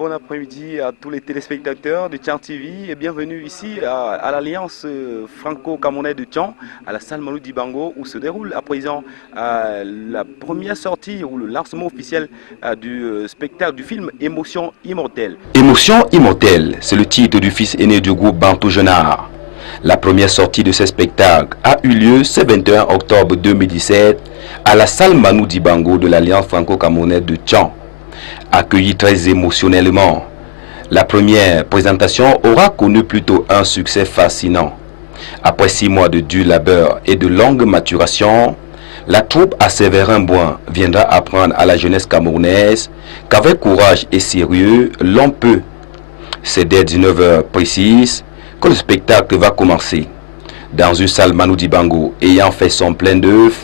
bon après-midi à tous les téléspectateurs de Tchan TV et bienvenue ici à l'Alliance franco-camerounaise de Tchan, à la salle Manu Dibango où se déroule à présent la première sortie ou le lancement officiel du spectacle du film Émotion Immortelle. Émotion Immortelle, c'est le titre du fils aîné du groupe Bantou Jeunard. La première sortie de ce spectacle a eu lieu ce 21 octobre 2017 à la salle Manu Dibango de l'Alliance franco-camerounaise de Tchan. Accueilli très émotionnellement, la première présentation aura connu plutôt un succès fascinant. Après 6 mois de dur labeur et de longue maturation, la troupe à Séverin-Boin viendra apprendre à la jeunesse camerounaise qu'avec courage et sérieux, l'on peut. C'est dès 19h précise que le spectacle va commencer. Dans une salle Manu Dibango ayant fait son plein d'œuvre,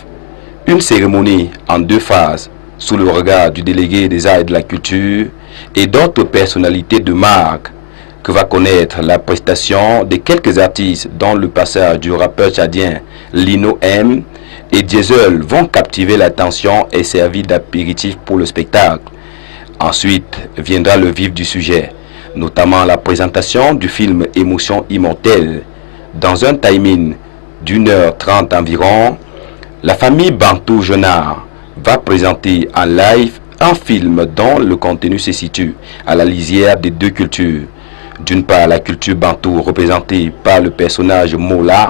une cérémonie en 2 phases sous le regard du délégué des arts et de la culture et d'autres personnalités de marque que va connaître la prestation de quelques artistes dont le passage du rappeur tchadien Lino M et Diesel vont captiver l'attention et servir d'apéritif pour le spectacle. Ensuite viendra le vif du sujet, notamment la présentation du film Émotion Immortelle. Dans un timing d'1h30 environ, la famille Bantou Jeunard va présenter en live un film dont le contenu se situe à la lisière des 2 cultures. D'une part, la culture bantou représentée par le personnage Mola.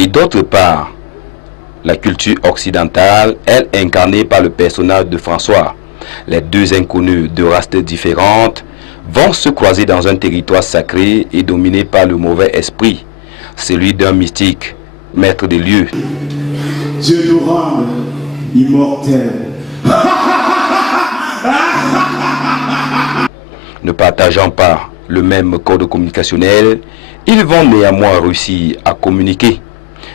Et d'autre part, la culture occidentale, elle incarnée par le personnage de François. Les 2 inconnus de races différentes vont se croiser dans un territoire sacré et dominé par le mauvais esprit, celui d'un mystique, maître des lieux. Dieu nous rend immortels. Ne partageant pas le même code communicationnel, ils vont néanmoins réussir à communiquer.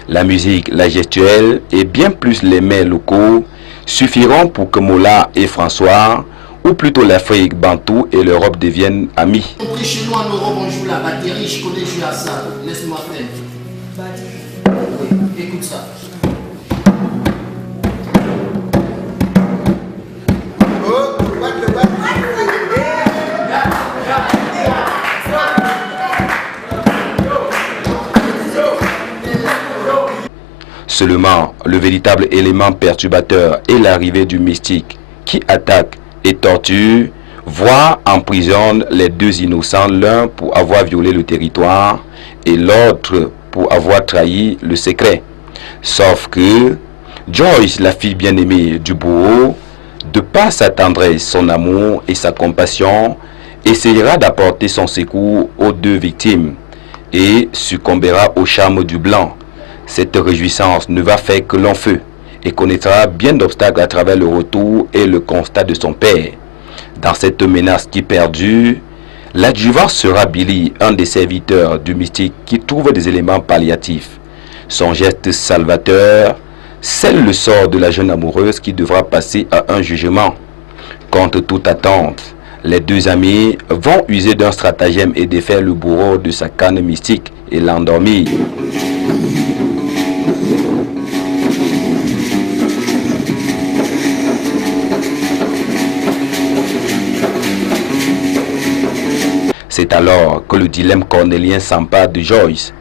La musique, la gestuelle et bien plus les mets locaux suffiront pour que Mola et François, ou plutôt l'Afrique, Bantou et l'Europe deviennent amis. Chez nous en Europe on joue la batterie, je connais jouer à ça, laisse-moi faire. Écoute ça. Seulement, le véritable élément perturbateur est l'arrivée du mystique qui attaque et torture, voire emprisonne les 2 innocents, l'un pour avoir violé le territoire et l'autre pour avoir trahi le secret. Sauf que Joyce, la fille bien-aimée du bourreau, de par sa tendresse, son amour et sa compassion, essayera d'apporter son secours aux 2 victimes et succombera au charme du blanc. Cette réjouissance ne va faire que long feu et connaîtra bien d'obstacles à travers le retour et le constat de son père. Dans cette menace qui perdure, l'adjuvant sera Billy, un des serviteurs du mystique qui trouve des éléments palliatifs. Son geste salvateur scelle le sort de la jeune amoureuse qui devra passer à un jugement. Contre toute attente, les 2 amis vont user d'un stratagème et défaire le bourreau de sa canne mystique et l'endormir. C'est alors que le dilemme cornélien s'empare de Joyce.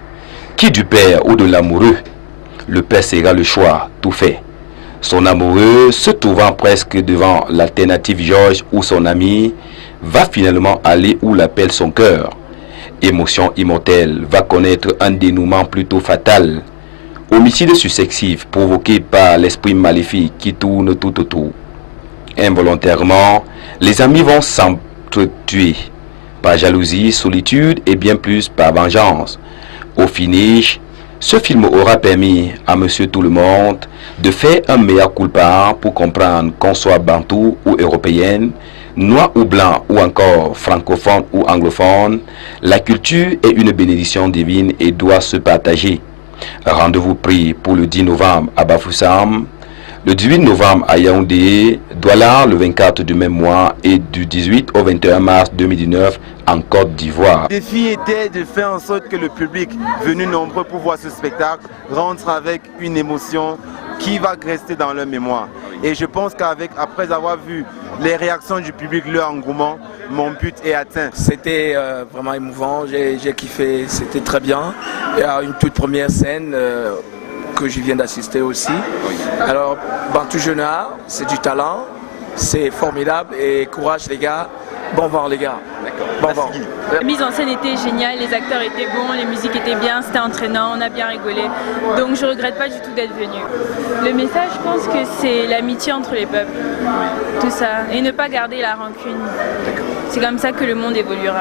Qui du père ou de l'amoureux? Le père sera le choix, tout fait. Son amoureux, se trouvant presque devant l'alternative George ou son ami, va finalement aller où l'appelle son cœur. Émotion Immortelle va connaître un dénouement plutôt fatal. Homicide successif provoqué par l'esprit maléfique qui tourne tout autour. Involontairement, les amis vont s'entretuer. Par jalousie, solitude et bien plus par vengeance. Au finish, ce film aura permis à Monsieur Tout-le-Monde de faire un meilleur culpa pour comprendre qu'on soit bantou ou européenne, noir ou blanc ou encore francophone ou anglophone, la culture est une bénédiction divine et doit se partager. Rendez-vous pris pour le 10 novembre à Bafoussam. Le 18 novembre à Yaoundé, Douala le 24 du même mois et du 18 au 21 mars 2019 en Côte d'Ivoire. Le défi était de faire en sorte que le public venu nombreux pour voir ce spectacle rentre avec une émotion qui va rester dans leur mémoire. Et je pense qu'après avoir vu les réactions du public, leur engouement, mon but est atteint. C'était vraiment émouvant, j'ai kiffé, c'était très bien. Il y a une toute première scène que je viens d'assister aussi. Alors, Bantou Jeunard, c'est du talent, c'est formidable et courage les gars, bon vent les gars. Bon vent. La mise en scène était géniale, les acteurs étaient bons, les musiques étaient bien, c'était entraînant, on a bien rigolé. Donc je regrette pas du tout d'être venu. Le message, je pense que c'est l'amitié entre les peuples, tout ça, et ne pas garder la rancune. C'est comme ça que le monde évoluera.